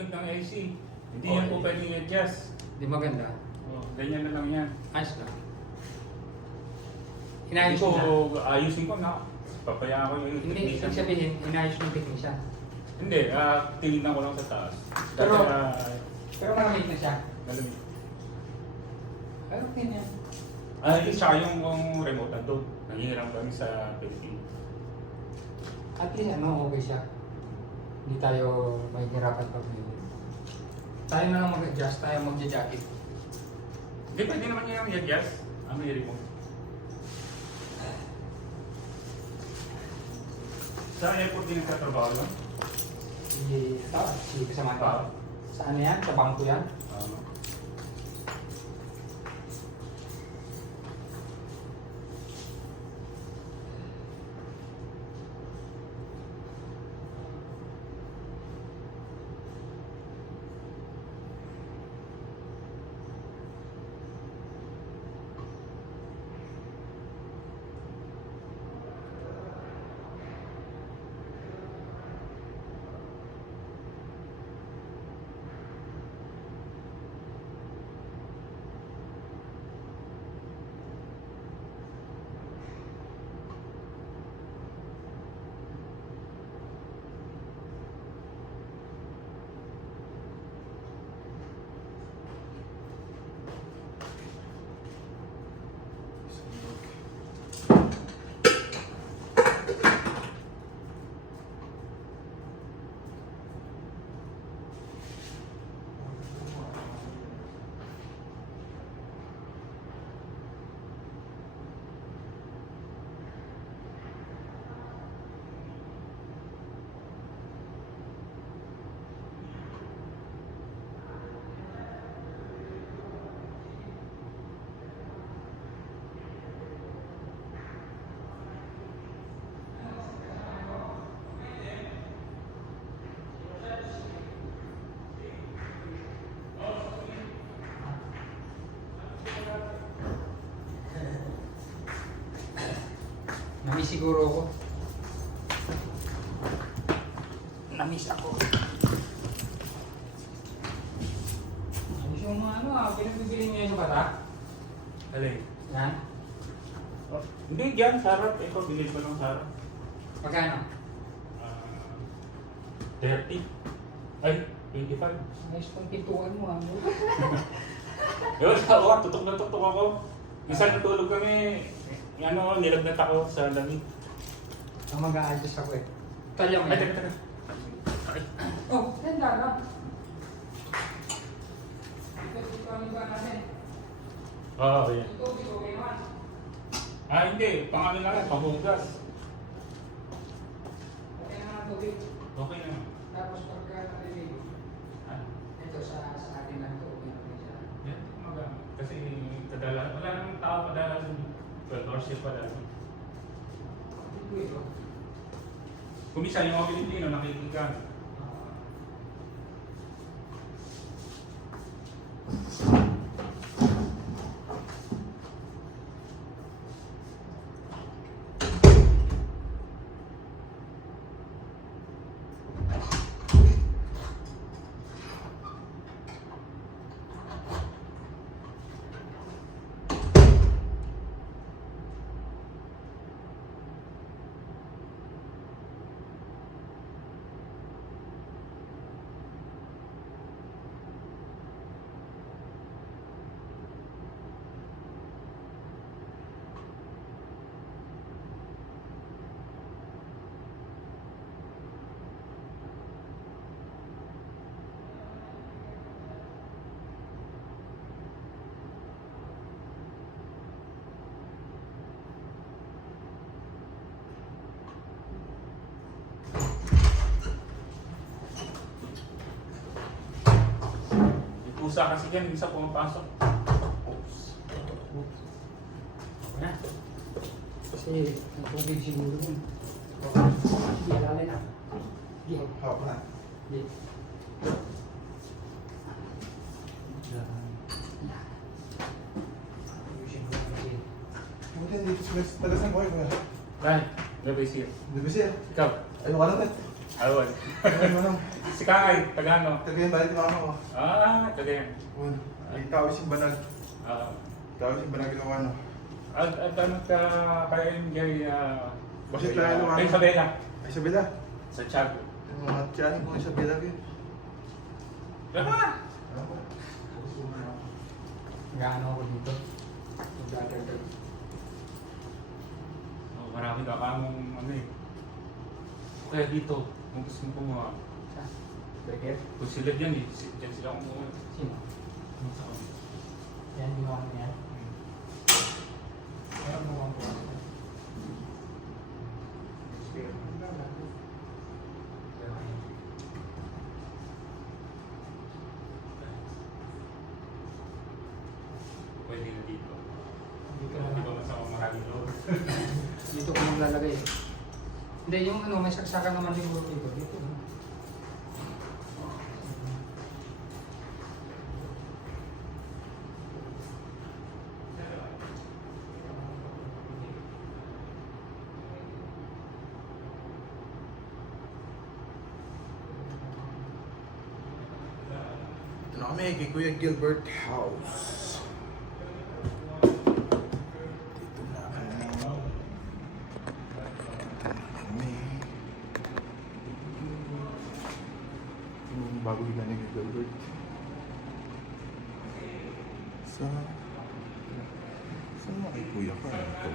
ng AC. Hindi yan po pwedeng i-adjust. Hindi maganda. Ganyan na lang yan. Ayos lang. Hindi Inayos ko, mo na. ayusin ko na. Papayaan ko yung Hindi, technician. ibig sabihin, inayos mo yung technician. Hindi, tingnan ko lang sa taas. Pero- Dati, Pero malamig na siya. malamig. Pero okay na yan. Tsaka yung remote nandun. Nangihiram kami sa Philippines. At least okay siya. Hindi tayo mahihirapan pag tayo na lang mag-adjust, tayo mag-jacket. Hindi, pwede naman niya yung i-adjust. May remote. Sa airport din nagtatrabaho lang? Sige kasama ito. Sa ano yan? Sa bangko yan? Namiss siguro ako. Namiss ako. Namiss yung mga pinagbibili niyo yung bata? Alay. Yan. Hindi, dyan, sarap. Ito, bilhin ko lang sarap. Magkano? 30. Ay, 25. Nice pang pintuan mo Yun, tutok na tutok ako. Minsan natulog kami, nilagnat ako sa lamig. Ang mag-a-adjust ako eh. Talyang Ay, yan. teka. Oh, ganda na. Ito ang iba natin. Oo, yan. Ito, okay naman. Hindi. Pang-ano lang yan, panghugas. Okay naman ang tubig. Okay naman. Tapos pagka narinig, ito sa atin lang ito. Yan, magamit. Kasi kadala, wala namang tao padala dun. 12 hours shift padala. Ito. Kumisa yung mga Pilipino nakikigamit. Pusa kasi yan, minsan pumapasok. Oops. Na. Kasi ang tubig siguro yun. Sige, lalay na. Sige. Hawak na. Sige. Ayusin ko lang kasi. Buti hindi ko sila talagang buhay ko. Right, gabi siya. Hindi ba siya? Ikaw, Ayaw ka na, Ted. awan. Ayaw mo na. Si Kakay, Tagano. Tagayan balik na ako. Tagayan. Well, ay tawis yung banag. Ah, Tawis yung banag ginawa no. at ano ka kaya yung kay Bakit tayo naman? kay Isabela Ay, Isabela. sa Tiago. Yung mga tiyanin ko Isabela kayo. Diba? Gaano ako dito. Magdadagdag. Oh, marami ka kamong ano eh. Kaya dito, kung gusto mo kumuha. Cricket? Kung sila dyan eh, dyan sila kumuha. Sino? Ano sa kami? Yan, ginawa niya. Meron mo kang buwan. Pwede na dito. Dito Di ba na. masama maraming loob? Dito ko maglalagay. Hindi, yung ano, may saksakan naman siguro dito. Dito na. Ito na kami kay Kuya Gilbert House. Dito na kami. Yung bago bigla ni Kuya Gilbert. Saan na kay Kuya ka? Ito.